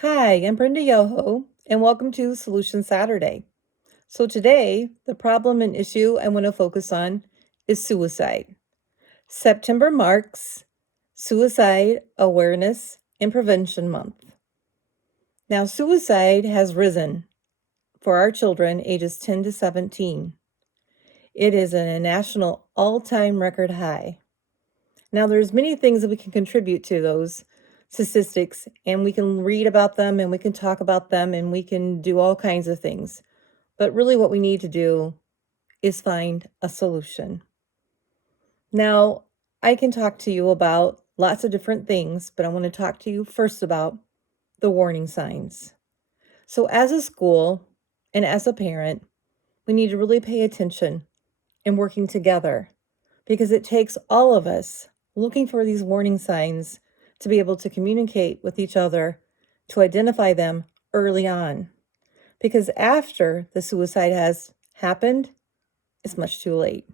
Hi, I'm Brenda Yoho, and welcome to Solution Saturday. So, today, the problem and issue I want to focus on is suicide. September marks Suicide Awareness and Prevention Month. Now, suicide has risen for our children ages 10 to 17. It is at a national all-time record high. Now, there's many things that we can contribute to those statistics, and we can read about them and we can talk about them and we can do all kinds of things. But really, what we need to do is find a solution. Now, I can talk to you about lots of different things, but I want to talk to you first about the warning signs. So, as a school and as a parent, we need to really pay attention and working together because it takes all of us looking for these warning signs to be able to communicate with each other to identify them early on. Because after the suicide has happened, it's much too late.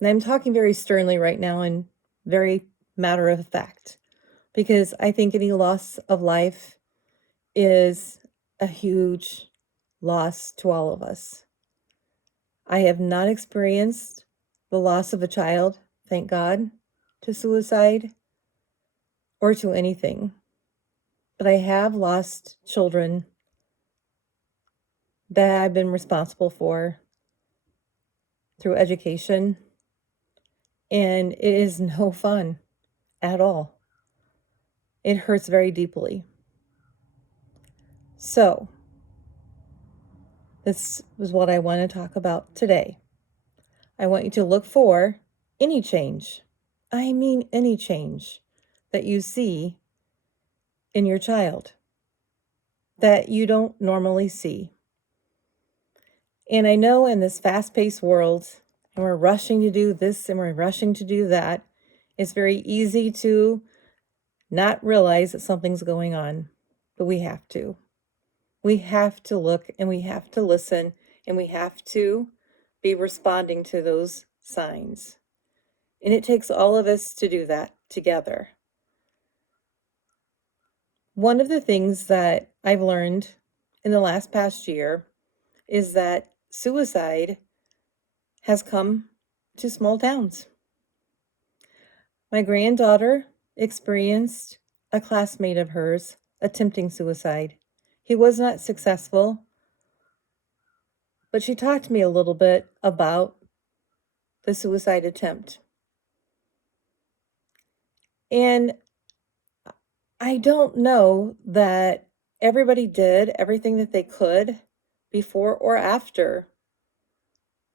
And I'm talking very sternly right now and very matter of fact, because I think any loss of life is a huge loss to all of us. I have not experienced the loss of a child, thank God, to suicide or to anything. But I have lost children that I've been responsible for through education, and it is no fun at all. It hurts very deeply. So, this is what I want to talk about today. I want you to look for any change. I mean, any change that you see in your child that you don't normally see. And I know in this fast paced world, and we're rushing to do this and we're rushing to do that, it's very easy to not realize that something's going on, but we have to. We have to look and we have to listen and we have to be responding to those signs. And it takes all of us to do that together. One of the things that I've learned in the last past year is that suicide has come to small towns. My granddaughter experienced a classmate of hers attempting suicide. He was not successful, but she talked to me a little bit about the suicide attempt. And I don't know that everybody did everything that they could before or after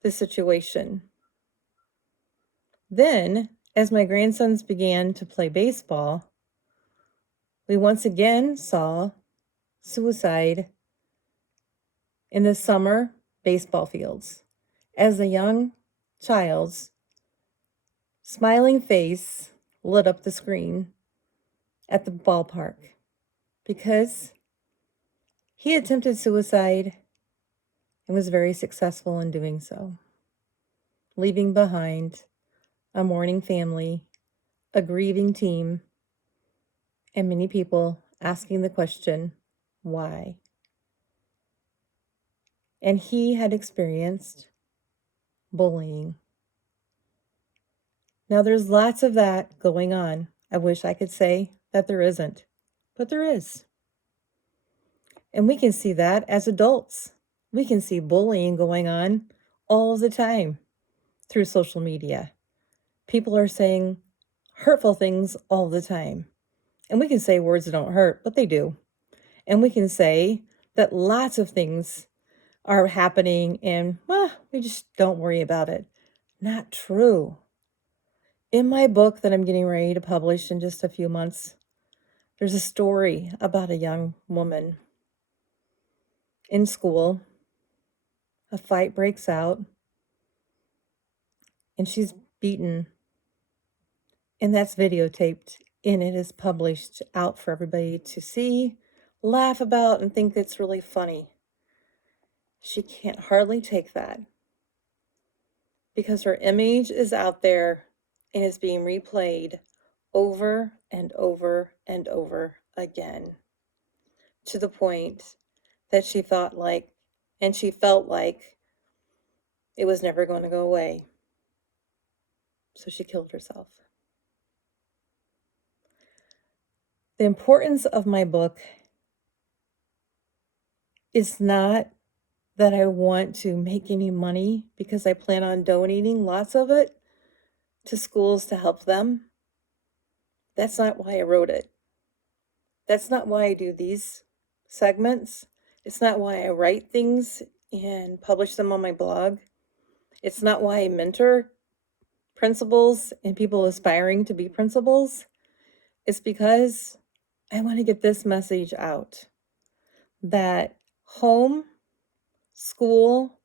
the situation. Then, as my grandsons began to play baseball, we once again saw suicide in the summer baseball fields as a young child's smiling face lit up the screen at the ballpark because he attempted suicide and was very successful in doing so, leaving behind a mourning family, a grieving team, and many people asking the question, why? And he had experienced bullying. Now, there's lots of that going on. I wish I could say that there isn't, but there is. And we can see that as adults. We can see bullying going on all the time through social media. People are saying hurtful things all the time. And we can say words that don't hurt, but they do. And we can say that lots of things are happening and, well, we just don't worry about it. Not true. In my book that I'm getting ready to publish in just a few months, there's a story about a young woman in school. A fight breaks out and she's beaten. And that's videotaped and it is published out for everybody to see, laugh about, and think it's really funny. She can't hardly take that because her image is out there and is being replayed over and over and over again. to the point that she thought like, and she felt like it was never going to go away. So she killed herself. The importance of my book is not that I want to make any money, because I plan on donating lots of it to schools to help them. That's not why I wrote it. That's not why I do these segments. It's not why I write things and publish them on my blog. It's not why I mentor principals and people aspiring to be principals. It's because I want to get this message out that home, school,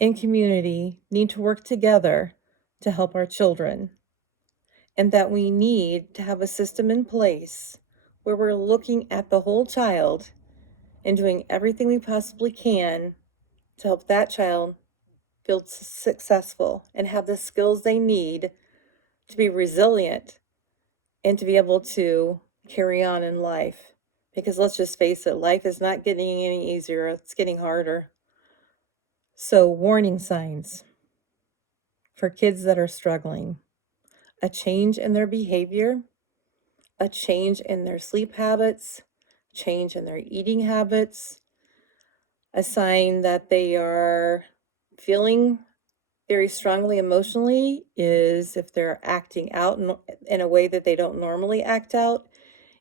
and community need to work together to help our children, and that we need to have a system in place where we're looking at the whole child and doing everything we possibly can to help that child feel successful and have the skills they need to be resilient and to be able to carry on in life. Because let's just face it, life is not getting any easier, it's getting harder. So, warning signs for kids that are struggling: a change in their behavior, a change in their sleep habits, change in their eating habits. A sign that they are feeling very strongly emotionally is if they're acting out in a way that they don't normally act out.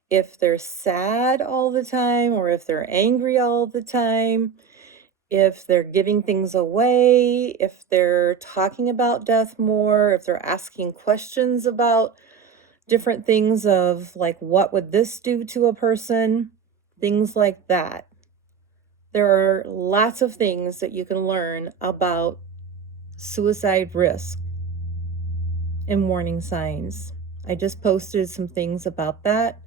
If they're sad all the time, or if they're angry all the time, if they're giving things away, if they're talking about death more, if they're asking questions about different things of like, what would this do to a person? Things like that. There are lots of things that you can learn about suicide risk and warning signs. I just posted some things about that,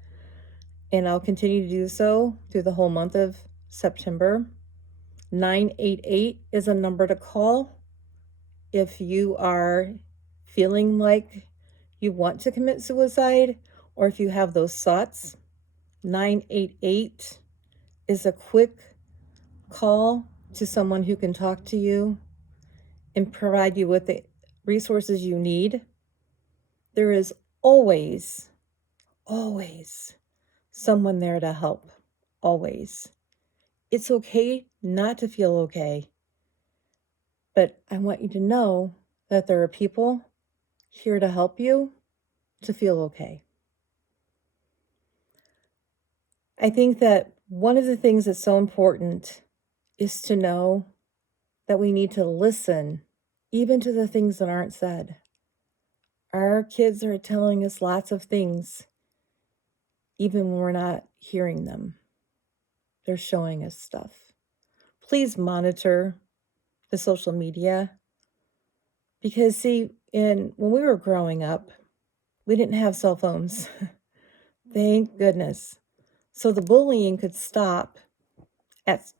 and I'll continue to do so through the whole month of September. 988 is a number to call if you are feeling like you want to commit suicide, or if you have those thoughts. 988 is a quick call to someone who can talk to you and provide you with the resources you need. There is always, always someone there to help. Always. It's okay not to feel okay. But I want you to know that there are people here to help you to feel okay. I think that one of the things that's so important is to know that we need to listen even to the things that aren't said. Our kids are telling us lots of things, even when we're not hearing them. They're showing us stuff. Please monitor the social media, because see, when we were growing up, we didn't have cell phones. Thank goodness. So the bullying could stop as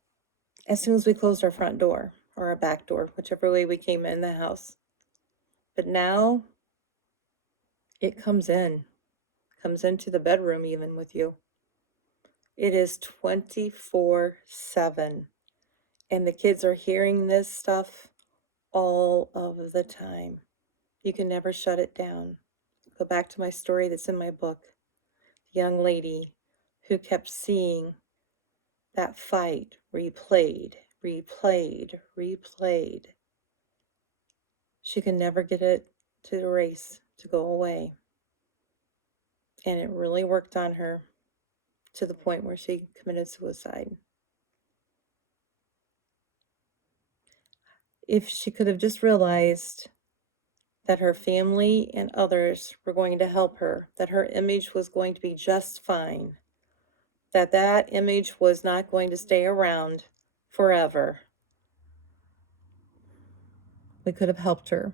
soon as we closed our front door or our back door, whichever way we came in the house. But now it comes into the bedroom even with you. It is 24/7. And the kids are hearing this stuff all of the time. You can never shut it down. Go back to my story that's in my book. The young lady who kept seeing that fight replayed. She could never get it to erase, to go away. And it really worked on her to the point where she committed suicide. If she could have just realized that her family and others were going to help her, that her image was going to be just fine, that image was not going to stay around forever, we could have helped her.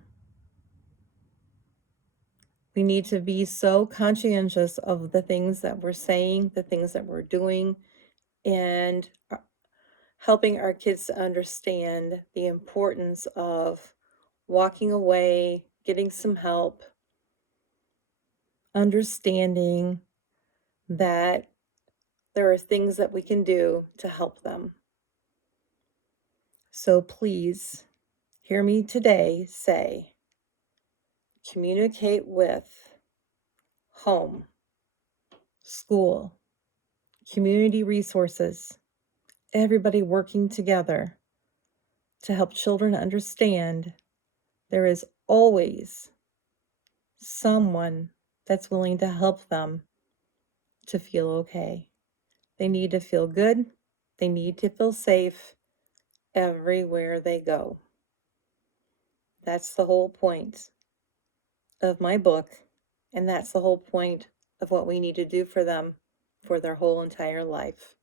We need to be so conscientious of the things that we're saying, the things that we're doing, and helping our kids to understand the importance of walking away, getting some help, understanding that there are things that we can do to help them. So please hear me today say, communicate with home, school, community resources, everybody working together to help children understand there is always someone that's willing to help them to feel okay. They need to feel good. They need to feel safe everywhere they go. That's the whole point of my book, and that's the whole point of what we need to do for them for their whole entire life.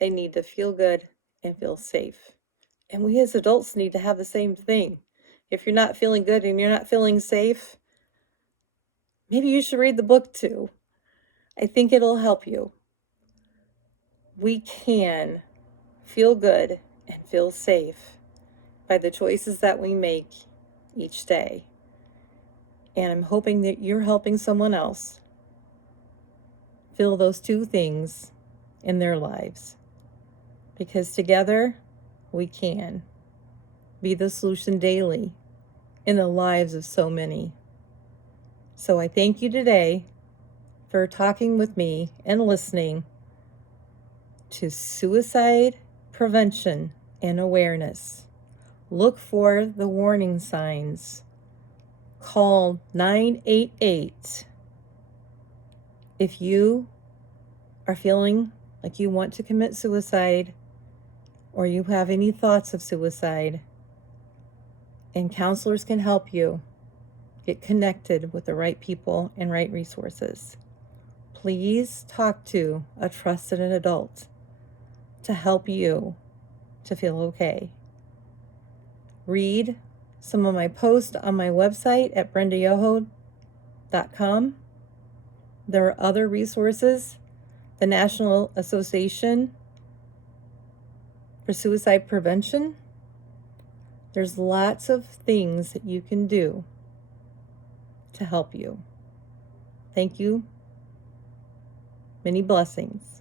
They need to feel good and feel safe. And we as adults need to have the same thing. If you're not feeling good and you're not feeling safe, maybe you should read the book too. I think it'll help you. We can feel good and feel safe by the choices that we make each day. And I'm hoping that you're helping someone else feel those two things in their lives. Because together, we can be the solution daily in the lives of so many. So I thank you today for talking with me and listening to suicide prevention and awareness. Look for the warning signs. Call 988 if you are feeling like you want to commit suicide or you have any thoughts of suicide, and counselors can help you get connected with the right people and right resources. Please talk to a trusted adult to help you to feel okay. Read some of my posts on my website at brendayoho.com. There are other resources. The National Association for Suicide Prevention. There's lots of things that you can do to help you. Thank you. Many blessings.